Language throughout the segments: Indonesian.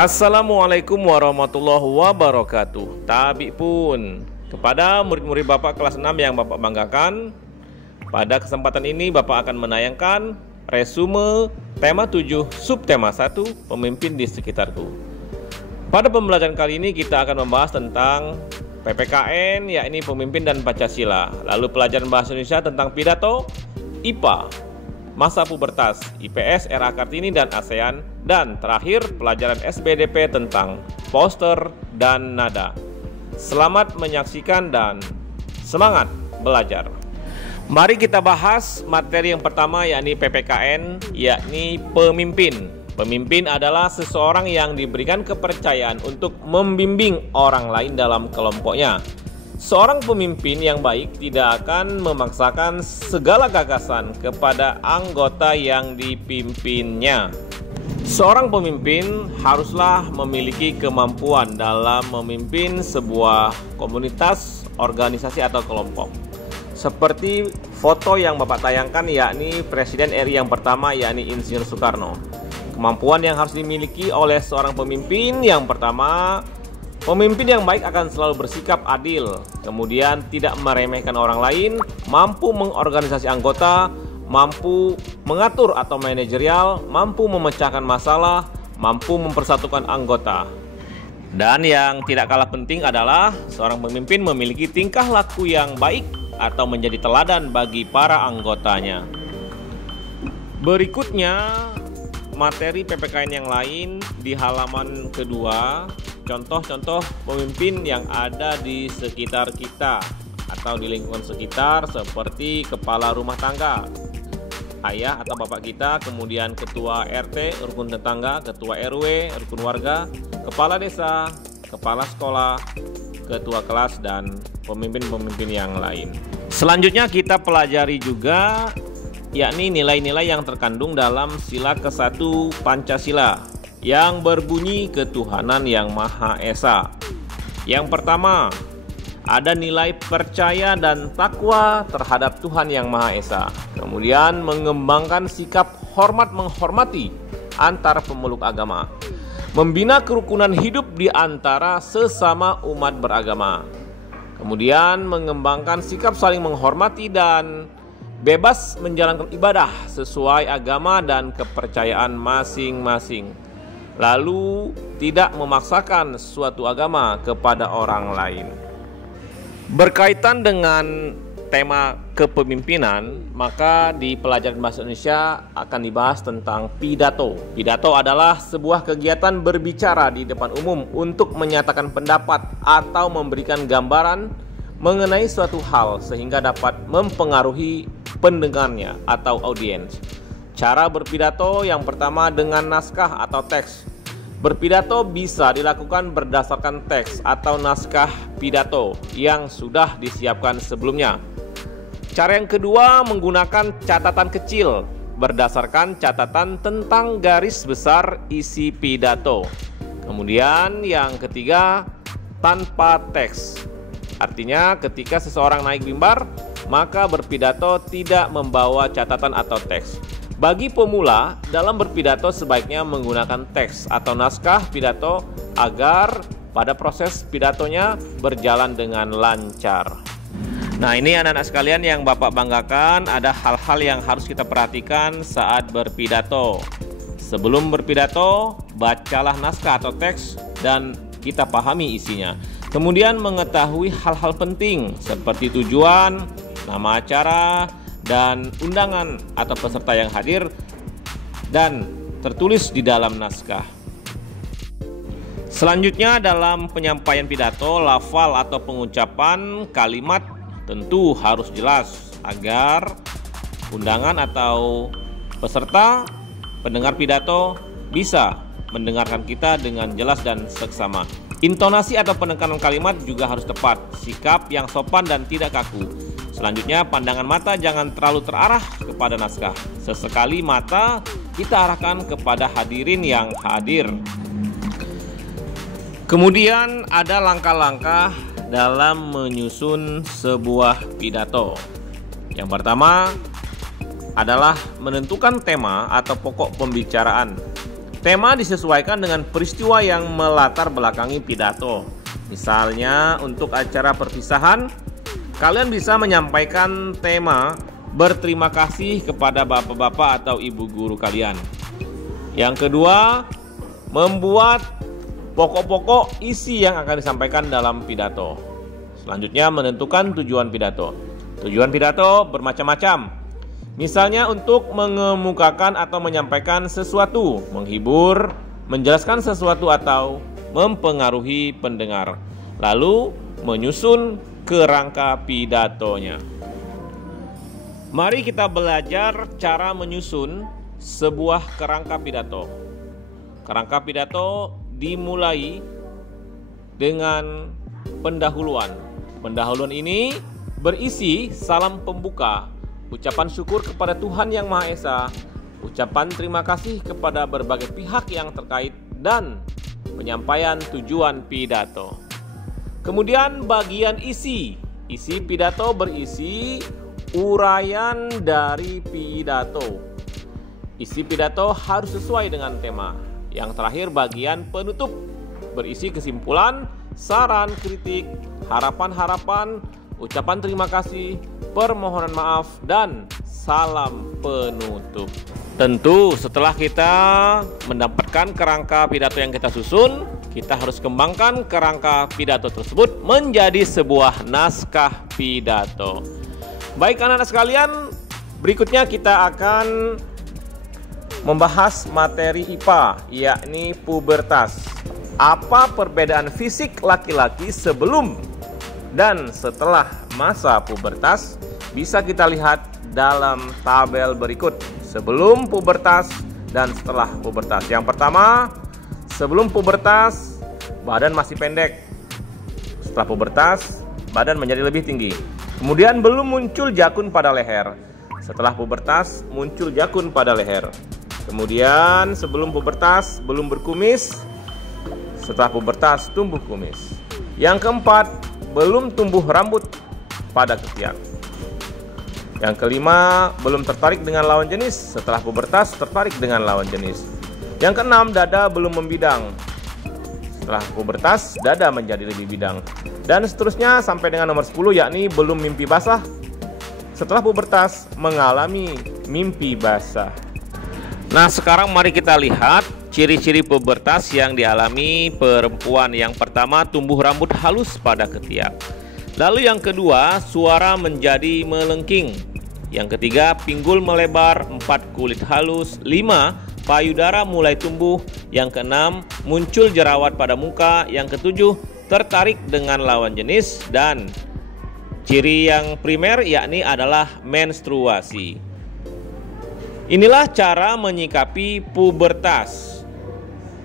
Assalamualaikum warahmatullahi wabarakatuh. Tabi pun kepada murid-murid Bapak kelas 6 yang Bapak banggakan, pada kesempatan ini Bapak akan menayangkan resume tema 7 subtema 1 pemimpin di sekitarku. Pada pembelajaran kali ini kita akan membahas tentang PPKN, yakni pemimpin dan Pancasila. Lalu pelajaran bahasa Indonesia tentang pidato, IPA, masa pubertas, IPS, era Kartini dan ASEAN, dan terakhir pelajaran SBDP tentang poster dan nada. Selamat menyaksikan dan semangat belajar. Mari kita bahas materi yang pertama, yakni PPKN, yakni pemimpin. Pemimpin adalah seseorang yang diberikan kepercayaan untuk membimbing orang lain dalam kelompoknya. Seorang pemimpin yang baik tidak akan memaksakan segala gagasan kepada anggota yang dipimpinnya. Seorang pemimpin haruslah memiliki kemampuan dalam memimpin sebuah komunitas, organisasi atau kelompok. Seperti foto yang Bapak tayangkan, yakni Presiden RI yang pertama, yakni Insinyur Soekarno. Kemampuan yang harus dimiliki oleh seorang pemimpin yang pertama, pemimpin yang baik akan selalu bersikap adil, kemudian tidak meremehkan orang lain, mampu mengorganisasi anggota, mampu mengatur atau manajerial, mampu memecahkan masalah, mampu mempersatukan anggota. Dan yang tidak kalah penting adalah seorang pemimpin memiliki tingkah laku yang baik atau menjadi teladan bagi para anggotanya. Berikutnya materi PPKN yang lain di halaman kedua, contoh-contoh pemimpin yang ada di sekitar kita atau di lingkungan sekitar, seperti kepala rumah tangga, ayah atau bapak kita, kemudian ketua RT, rukun tetangga, ketua RW, rukun warga, kepala desa, kepala sekolah, ketua kelas, dan pemimpin-pemimpin yang lain. Selanjutnya kita pelajari juga yakni nilai-nilai yang terkandung dalam sila ke-1 Pancasila yang berbunyi ketuhanan yang Maha Esa. Yang pertama, ada nilai percaya dan takwa terhadap Tuhan yang Maha Esa. Kemudian mengembangkan sikap hormat menghormati antar pemeluk agama. Membina kerukunan hidup di antara sesama umat beragama. Kemudian mengembangkan sikap saling menghormati dan bebas menjalankan ibadah sesuai agama dan kepercayaan masing-masing. Lalu tidak memaksakan suatu agama kepada orang lain. Berkaitan dengan tema kepemimpinan, maka di pelajaran bahasa Indonesia akan dibahas tentang pidato. Pidato adalah sebuah kegiatan berbicara di depan umum untuk menyatakan pendapat atau memberikan gambaran mengenai suatu hal sehingga dapat mempengaruhi pendengarnya atau audiens. Cara berpidato yang pertama dengan naskah atau teks. Berpidato bisa dilakukan berdasarkan teks atau naskah pidato yang sudah disiapkan sebelumnya. Cara yang kedua menggunakan catatan kecil berdasarkan catatan tentang garis besar isi pidato. Kemudian yang ketiga, tanpa teks. Artinya ketika seseorang naik mimbar, maka berpidato tidak membawa catatan atau teks. Bagi pemula, dalam berpidato sebaiknya menggunakan teks atau naskah pidato agar pada proses pidatonya berjalan dengan lancar. Nah, ini anak-anak sekalian yang Bapak banggakan, ada hal-hal yang harus kita perhatikan saat berpidato. Sebelum berpidato, bacalah naskah atau teks dan kita pahami isinya. Kemudian mengetahui hal-hal penting seperti tujuan, nama acara, dan undangan atau peserta yang hadir dan tertulis di dalam naskah. Selanjutnya dalam penyampaian pidato, lafal atau pengucapan kalimat tentu harus jelas agar undangan atau peserta pendengar pidato bisa mendengarkan kita dengan jelas dan seksama. Intonasi atau penekanan kalimat juga harus tepat, sikap yang sopan dan tidak kaku. Selanjutnya, pandangan mata jangan terlalu terarah kepada naskah. Sesekali mata kita arahkan kepada hadirin yang hadir. Kemudian ada langkah-langkah dalam menyusun sebuah pidato. Yang pertama adalah menentukan tema atau pokok pembicaraan. Tema disesuaikan dengan peristiwa yang melatar belakangi pidato. Misalnya untuk acara perpisahan, kalian bisa menyampaikan tema berterima kasih kepada bapak-bapak atau ibu guru kalian. Yang kedua, membuat pokok-pokok isi yang akan disampaikan dalam pidato. Selanjutnya, menentukan tujuan pidato. Tujuan pidato bermacam-macam. Misalnya untuk mengemukakan atau menyampaikan sesuatu, menghibur, menjelaskan sesuatu atau mempengaruhi pendengar. Lalu menyusun kerangka pidatonya. Mari kita belajar cara menyusun sebuah kerangka pidato. Kerangka pidato dimulai dengan pendahuluan. Pendahuluan ini berisi salam pembuka, ucapan syukur kepada Tuhan Yang Maha Esa, ucapan terima kasih kepada berbagai pihak yang terkait, dan penyampaian tujuan pidato. Kemudian bagian isi. Isi pidato berisi uraian dari pidato. Isi pidato harus sesuai dengan tema. Yang terakhir bagian penutup berisi kesimpulan, saran, kritik, harapan-harapan, ucapan terima kasih, permohonan maaf, dan salam penutup. Tentu setelah kita mendapatkan kerangka pidato yang kita susun, kita harus kembangkan kerangka pidato tersebut menjadi sebuah naskah pidato. Baik anak-anak sekalian, berikutnya kita akan membahas materi IPA, yakni pubertas. Apa perbedaan fisik laki-laki sebelum dan setelah masa pubertas? Bisa kita lihat dalam tabel berikut. Sebelum pubertas dan setelah pubertas. Yang pertama, sebelum pubertas badan masih pendek. Setelah pubertas badan menjadi lebih tinggi. Kemudian belum muncul jakun pada leher. Setelah pubertas muncul jakun pada leher. Kemudian sebelum pubertas belum berkumis. Setelah pubertas tumbuh kumis. Yang keempat, belum tumbuh rambut pada ketiak. Yang kelima, belum tertarik dengan lawan jenis. Setelah pubertas tertarik dengan lawan jenis. Yang keenam, dada belum membidang. Setelah pubertas dada menjadi lebih bidang. Dan seterusnya sampai dengan nomor 10, yakni belum mimpi basah. Setelah pubertas mengalami mimpi basah. Nah, sekarang mari kita lihat ciri-ciri pubertas yang dialami perempuan. Yang pertama, tumbuh rambut halus pada ketiak. Lalu yang kedua, suara menjadi melengking. Yang ketiga, pinggul melebar. 4, kulit halus. 5, payudara mulai tumbuh. Yang keenam, muncul jerawat pada muka. Yang ketujuh, tertarik dengan lawan jenis. Dan ciri yang primer yakni adalah menstruasi. Inilah cara menyikapi pubertas.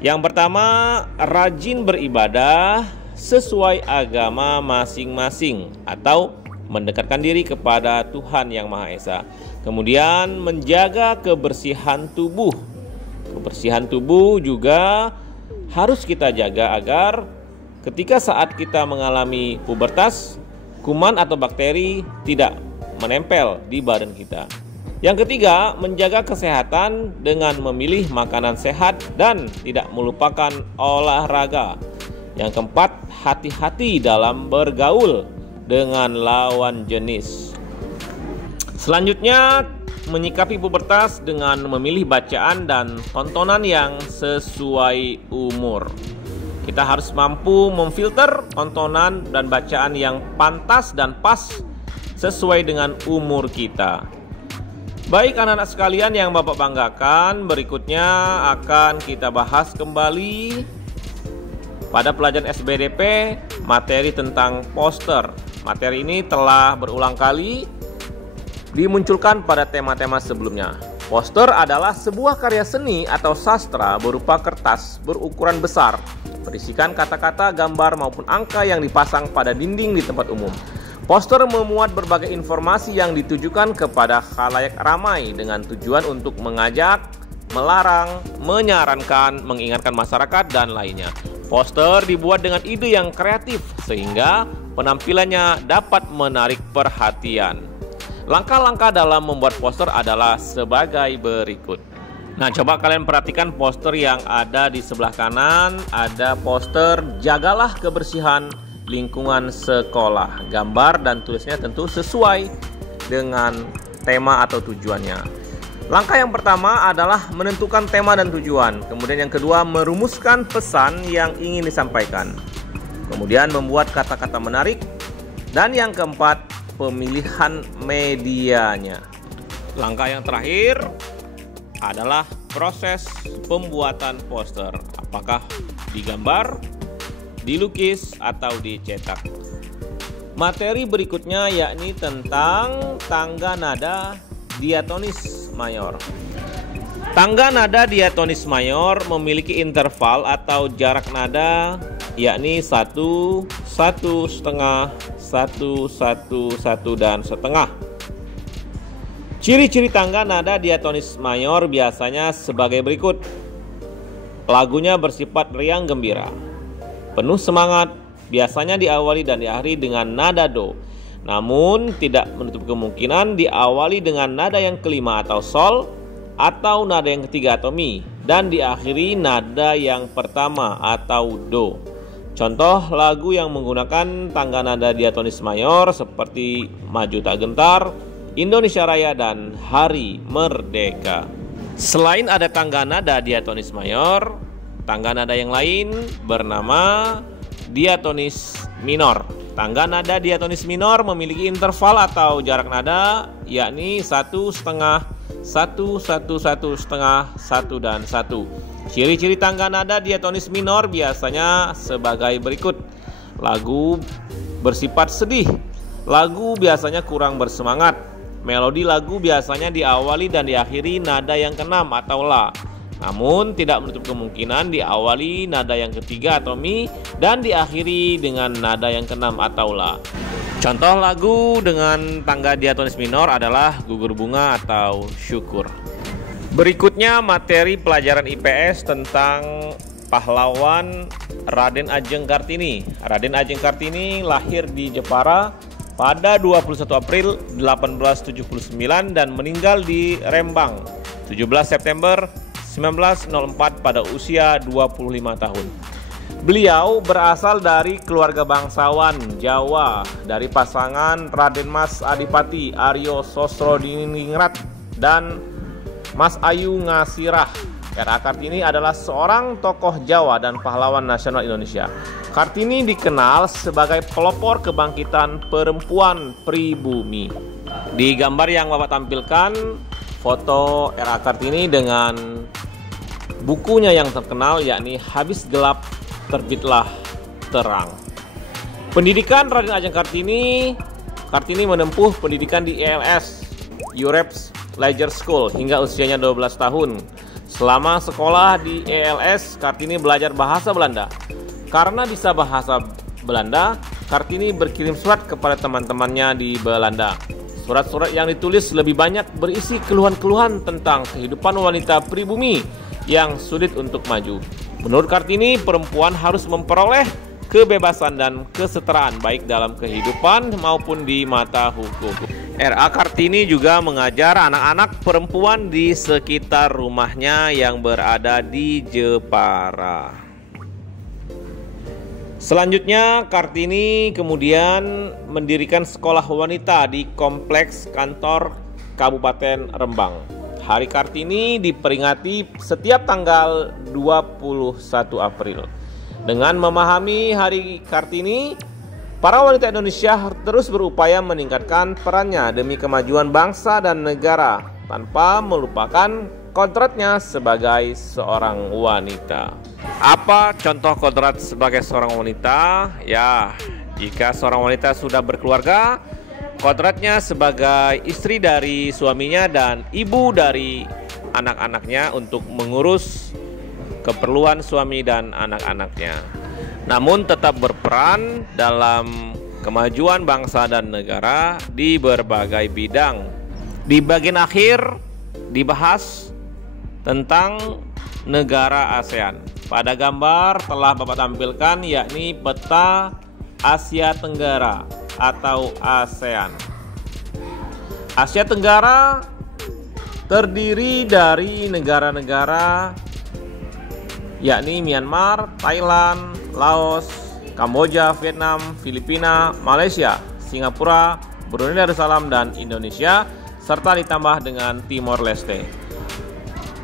Yang pertama, rajin beribadah sesuai agama masing-masing atau mendekatkan diri kepada Tuhan Yang Maha Esa. Kemudian menjaga kebersihan tubuh. Kebersihan tubuh juga harus kita jaga agar ketika saat kita mengalami pubertas, kuman atau bakteri tidak menempel di badan kita. Yang ketiga, menjaga kesehatan dengan memilih makanan sehat dan tidak melupakan olahraga. Yang keempat, hati-hati dalam bergaul dengan lawan jenis. Selanjutnya, menyikapi pubertas dengan memilih bacaan dan tontonan yang sesuai umur. Kita harus mampu memfilter tontonan dan bacaan yang pantas dan pas sesuai dengan umur kita. Baik anak-anak sekalian yang Bapak banggakan, berikutnya akan kita bahas kembali pada pelajaran SBDP materi tentang poster. Materi ini telah berulang kali dimunculkan pada tema-tema sebelumnya. Poster adalah sebuah karya seni atau sastra berupa kertas berukuran besar, berisikan kata-kata, gambar maupun angka yang dipasang pada dinding di tempat umum. Poster memuat berbagai informasi yang ditujukan kepada khalayak ramai dengan tujuan untuk mengajak, melarang, menyarankan, mengingatkan masyarakat, dan lainnya. Poster dibuat dengan ide yang kreatif sehingga penampilannya dapat menarik perhatian. Langkah-langkah dalam membuat poster adalah sebagai berikut. Nah, coba kalian perhatikan poster yang ada di sebelah kanan. Ada poster jagalah kebersihan lingkungan sekolah. Gambar dan tulisnya tentu sesuai dengan tema atau tujuannya. Langkah yang pertama adalah menentukan tema dan tujuan. Kemudian yang kedua, merumuskan pesan yang ingin disampaikan. Kemudian membuat kata-kata menarik. Dan yang keempat, pemilihan medianya. Langkah yang terakhir adalah proses pembuatan poster. Apakah digambar, dilukis, atau dicetak. Materi berikutnya yakni tentang tangga nada diatonis mayor. Tangga nada diatonis mayor memiliki interval atau jarak nada yakni 1, 1,5, 1, 1, 1, dan setengah. Ciri-ciri tangga nada diatonis mayor biasanya sebagai berikut. Lagunya bersifat riang gembira, penuh semangat, biasanya diawali dan diakhiri dengan nada do. Namun tidak menutup kemungkinan diawali dengan nada yang kelima atau sol, atau nada yang ketiga atau mi, dan diakhiri nada yang pertama atau do. Contoh lagu yang menggunakan tangga nada diatonis mayor seperti Maju Tak Gentar, Indonesia Raya, dan Hari Merdeka. Selain ada tangga nada diatonis mayor, tangga nada yang lain bernama diatonis minor. Tangga nada diatonis minor memiliki interval atau jarak nada yakni 1,5, 1, 1, 1,5, 1, dan 1. Ciri-ciri tangga nada diatonis minor biasanya sebagai berikut. Lagu bersifat sedih. Lagu biasanya kurang bersemangat. Melodi lagu biasanya diawali dan diakhiri nada yang keenam atau la. Namun tidak menutup kemungkinan diawali nada yang ketiga atau mi dan diakhiri dengan nada yang keenam atau la. Contoh lagu dengan tangga diatonis minor adalah Gugur Bunga atau Syukur. Berikutnya materi pelajaran IPS tentang pahlawan Raden Ajeng Kartini. Raden Ajeng Kartini lahir di Jepara pada 21 April 1879 dan meninggal di Rembang 17 September 1904 pada usia 25 tahun. Beliau berasal dari keluarga bangsawan Jawa dari pasangan Raden Mas Adipati Aryo Sosrodiningrat dan Mas Ayu Ngasirah. R.A. Kartini adalah seorang tokoh Jawa dan pahlawan nasional Indonesia. Kartini dikenal sebagai pelopor kebangkitan perempuan pribumi. Di gambar yang Bapak tampilkan, foto R.A. Kartini dengan bukunya yang terkenal yakni Habis Gelap Terbitlah Terang. Pendidikan Raden Ajeng Kartini menempuh pendidikan di ELS, Europe's Leisure School hingga usianya 12 tahun. Selama sekolah di ELS, Kartini belajar bahasa Belanda. Karena bisa bahasa Belanda, Kartini berkirim surat kepada teman-temannya di Belanda. Surat-surat yang ditulis lebih banyak berisi keluhan-keluhan tentang kehidupan wanita pribumi yang sulit untuk maju. Menurut Kartini, perempuan harus memperoleh kebebasan dan kesetaraan baik dalam kehidupan maupun di mata hukum. R.A. Kartini juga mengajar anak-anak perempuan di sekitar rumahnya yang berada di Jepara. Selanjutnya, Kartini kemudian mendirikan sekolah wanita di kompleks kantor Kabupaten Rembang. Hari Kartini diperingati setiap tanggal 21 April. Dengan memahami Hari Kartini, para wanita Indonesia terus berupaya meningkatkan perannya demi kemajuan bangsa dan negara tanpa melupakan kodratnya sebagai seorang wanita. Apa contoh kodrat sebagai seorang wanita? Ya, jika seorang wanita sudah berkeluarga, kodratnya sebagai istri dari suaminya dan ibu dari anak-anaknya untuk mengurus keperluan suami dan anak-anaknya. Namun tetap berperan dalam kemajuan bangsa dan negara di berbagai bidang. Di bagian akhir dibahas tentang negara ASEAN. Pada gambar telah Bapak tampilkan yakni peta Asia Tenggara atau ASEAN. Asia Tenggara terdiri dari negara-negara yakni Myanmar, Thailand, Laos, Kamboja, Vietnam, Filipina, Malaysia, Singapura, Brunei Darussalam, dan Indonesia, serta ditambah dengan Timor Leste.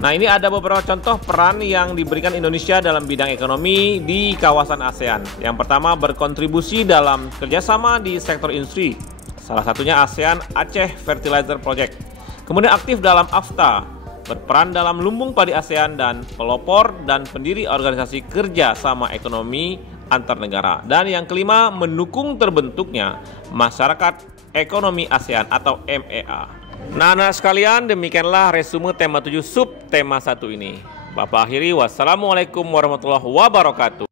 Nah, ini ada beberapa contoh peran yang diberikan Indonesia dalam bidang ekonomi di kawasan ASEAN. Yang pertama, berkontribusi dalam kerjasama di sektor industri. Salah satunya ASEAN Aceh Fertilizer Project. Kemudian aktif dalam AFTA, berperan dalam lumbung padi ASEAN dan pelopor dan pendiri organisasi kerja sama ekonomi antar negara. Dan yang kelima, mendukung terbentuknya Masyarakat Ekonomi ASEAN atau MEA. Nah, anak sekalian, demikianlah resume tema 7 sub tema 1 ini. Bapak akhiri, wassalamualaikum warahmatullahi wabarakatuh.